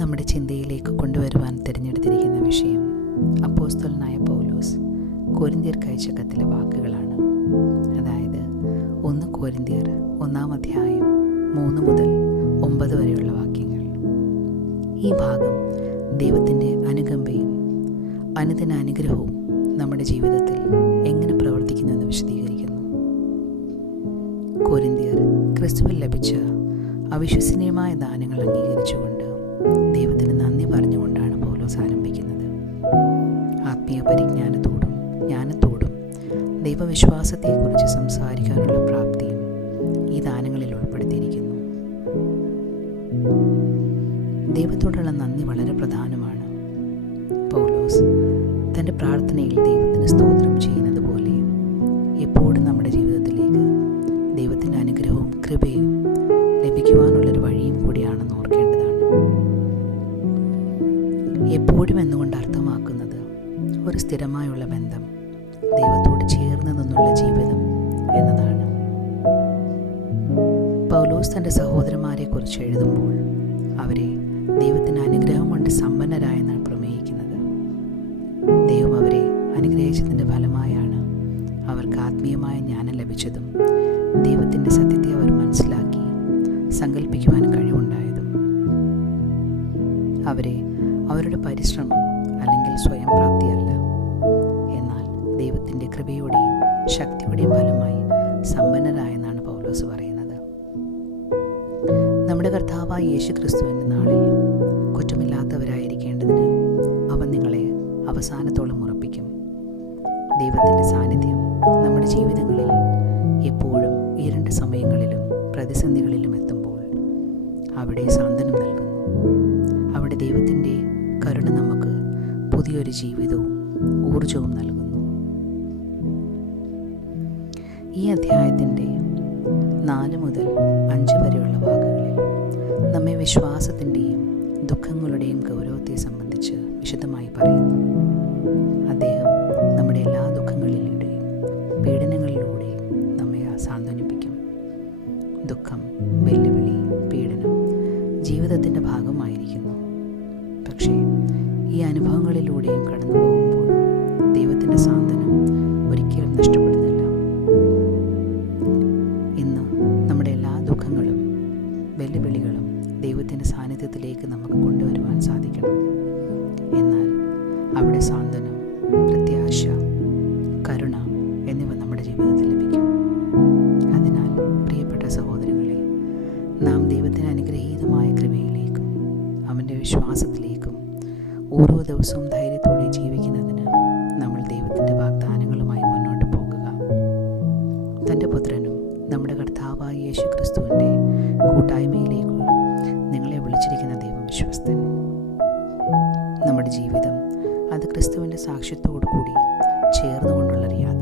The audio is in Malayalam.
നമ്മുടെ ചിന്തയിലേക്ക് കൊണ്ടുവരുവാൻ തിരഞ്ഞെടുത്തിരിക്കുന്ന വിഷയം അപ്പോസ്തലനായ പൗലോസ് കൊരിന്ത്യർക്ക് അയച്ച കത്തിലെ വാക്കുകളാണ്. അതായത് 1 കൊരിന്ത്യർ 1-ാം അധ്യായം 3 മുതൽ 9 വരെയുള്ള വാക്യങ്ങൾ. ഈ ഭാഗം ദൈവത്തിൻ്റെ അനുകമ്പയും അനുദിന അനുഗ്രഹവും നമ്മുടെ ജീവിതത്തിൽ എങ്ങനെ പ്രവർത്തിക്കുന്നുവെന്ന് വിശദീകരിക്കുന്നു. കൊരിന്ത്യർ ക്രിസ്തുവിൽ ലഭിച്ച അവിശ്വസനീയമായ ദാനങ്ങൾ അംഗീകരിച്ചുകൊണ്ട് ദൈവത്തിന് നന്ദി പറഞ്ഞുകൊണ്ടാണ് പൗലോസ് ആരംഭിക്കുന്നത്. ആത്മീയ പരിജ്ഞാനത്തോടും ജ്ഞാനത്തോടും ദൈവവിശ്വാസത്തെക്കുറിച്ച് സംസാരിക്കാനുള്ള പ്രാപ്തിയും ഈ ദാനങ്ങളിൽ ഉൾപ്പെടുത്തിയിരിക്കുന്നു. ദൈവത്തോടുള്ള നന്ദി വളരെ പ്രധാനമാണ്. പൗലോസ് തൻ്റെ പ്രാർത്ഥനയിൽ ദൈവത്തിന് സ്തോത്രം ചെയ്യുന്നത് പോലെ എപ്പോഴും നമ്മുടെ ജീവിതത്തിലേക്ക് ദൈവത്തിൻ്റെ അനുഗ്രഹവും കൃപയും ലഭിക്കുവാനുള്ളൊരു വഴിയും കൂടിയാണെന്ന് ഓർക്കേണ്ടതാണ്. എപ്പോഴും എന്നുകൊണ്ട് അർത്ഥമാക്കുന്നത് ഒരു സ്ഥിരമായുള്ള ബന്ധം, ദൈവത്തോട് ചേർന്ന് നിന്നുള്ള ജീവിതം എന്നതാണ്. പൗലോസ് തൻ്റെ സഹോദരന്മാരെക്കുറിച്ച് എഴുതുമ്പോൾ അവരെ ദൈവത്തിൻ്റെ അനുഗ്രഹം കൊണ്ട് സമ്പന്നരായെന്നാണ് പ്രമേയിക്കുന്നത്. ദൈവം അവരെ അനുഗ്രഹിച്ചതിൻ്റെ ഫലമായാണ് അവർക്ക് ആത്മീയമായ ജ്ഞാനം ലഭിച്ചതും ദൈവത്തിൻ്റെ സത്യത്തെ അവർ മനസ്സിലാക്കി സങ്കല്പിക്കുവാൻ കഴിവുണ്ടായതും. അവരെ അവരുടെ പരിശ്രമം അല്ലെങ്കിൽ സ്വയം പ്രാപ്തിയല്ല, എന്നാൽ ദൈവത്തിൻ്റെ കൃപയുടെയും ശക്തിയുടെയും ഫലമായി സമ്പന്നരായെന്നാണ് പൗലോസ് പറയുന്നത്. നമ്മുടെ കർത്താവായ യേശു ക്രിസ്തുവിൻ്റെ നാളിൽ കുറ്റമില്ലാത്തവരായിരിക്കേണ്ടതിന് അവൻ നിങ്ങളെ അവസാനത്തോളം ഉറപ്പിക്കും. ദൈവത്തിൻ്റെ സാന്നിധ്യം നമ്മുടെ ജീവിതങ്ങളിൽ എപ്പോഴും ഇരുണ്ട സമയങ്ങളിലും പ്രതിസന്ധികളിലും എത്തുമ്പോൾ അവിടെ സാന്ത്വനം നൽകുന്നു. അവിടെ ദൈവത്തിൻ്റെ കരുണ നമുക്ക് പുതിയൊരു ജീവിതവും ഊർജവും നൽകുന്നു. ഈ അധ്യായത്തിൻ്റെ 4 മുതൽ 5 വരെയുള്ള വാക്കുകളിൽ നമ്മെ വിശ്വാസത്തിൻ്റെയും ദുഃഖങ്ങളുടെയും ഗൗരവത്തെ സംബന്ധിച്ച് വിശദമായി പറയുന്നു. അദ്ദേഹം നമ്മുടെ എല്ലാ ദുഃഖങ്ങളിലൂടെയും പീഡനങ്ങളിലൂടെയും നമ്മെ സാന്ത്വനിപ്പിക്കും. ദുഃഖം, വെല്ലുവിളി, പീഡനം ജീവിതത്തിൻ്റെ ഭാഗമായിരിക്കുന്നു. പക്ഷേ ഈ അനുഭവങ്ങളിലൂടെയും കടന്നു പോകുമ്പോൾ ദൈവത്തിൻ്റെ സാന്ത്വനം ഒരിക്കലും നഷ്ടപ്പെടുന്നില്ല. ഇന്ന് നമ്മുടെ എല്ലാ ദുഃഖങ്ങളും വെല്ലുവിളികളും ദൈവത്തിൻ്റെ സാന്നിധ്യത്തിലേക്ക് നമുക്ക് കൊണ്ടുവരുവാൻ സാധിക്കണം. എന്നാൽ അവിടെ സാന്ത്വനം, പ്രത്യാശ, കരുണ എന്നിവ നമ്മുടെ ജീവിതത്തിൽ ലഭിക്കും. അതിനാൽ പ്രിയപ്പെട്ട സഹോദരങ്ങളെ, നാം ദൈവത്തിന് അനുഗ്രഹീതമായ കൃപയിലേക്കും അവൻ്റെ വിശ്വാസത്തിലേക്കും ഓരോ ദിവസവും ധൈര്യത്തോടെ ജീവിക്കുന്നതിന് നമ്മൾ ദൈവത്തിൻ്റെ വാഗ്ദാനങ്ങളുമായി മുന്നോട്ട് പോകുക. തൻ്റെ പുത്രനും നമ്മുടെ കർത്താവായ യേശു ക്രിസ്തുവിൻ്റെ കൂട്ടായ്മയിലേക്ക് നിങ്ങളെ വിളിച്ചിരിക്കുന്ന ദൈവം വിശ്വസ്തൻ. നമ്മുടെ ജീവിതം അത് ക്രിസ്തുവിൻ്റെ സാക്ഷ്യത്തോടു കൂടി ചേർന്നുകൊണ്ടുള്ളൊരു യാത്ര.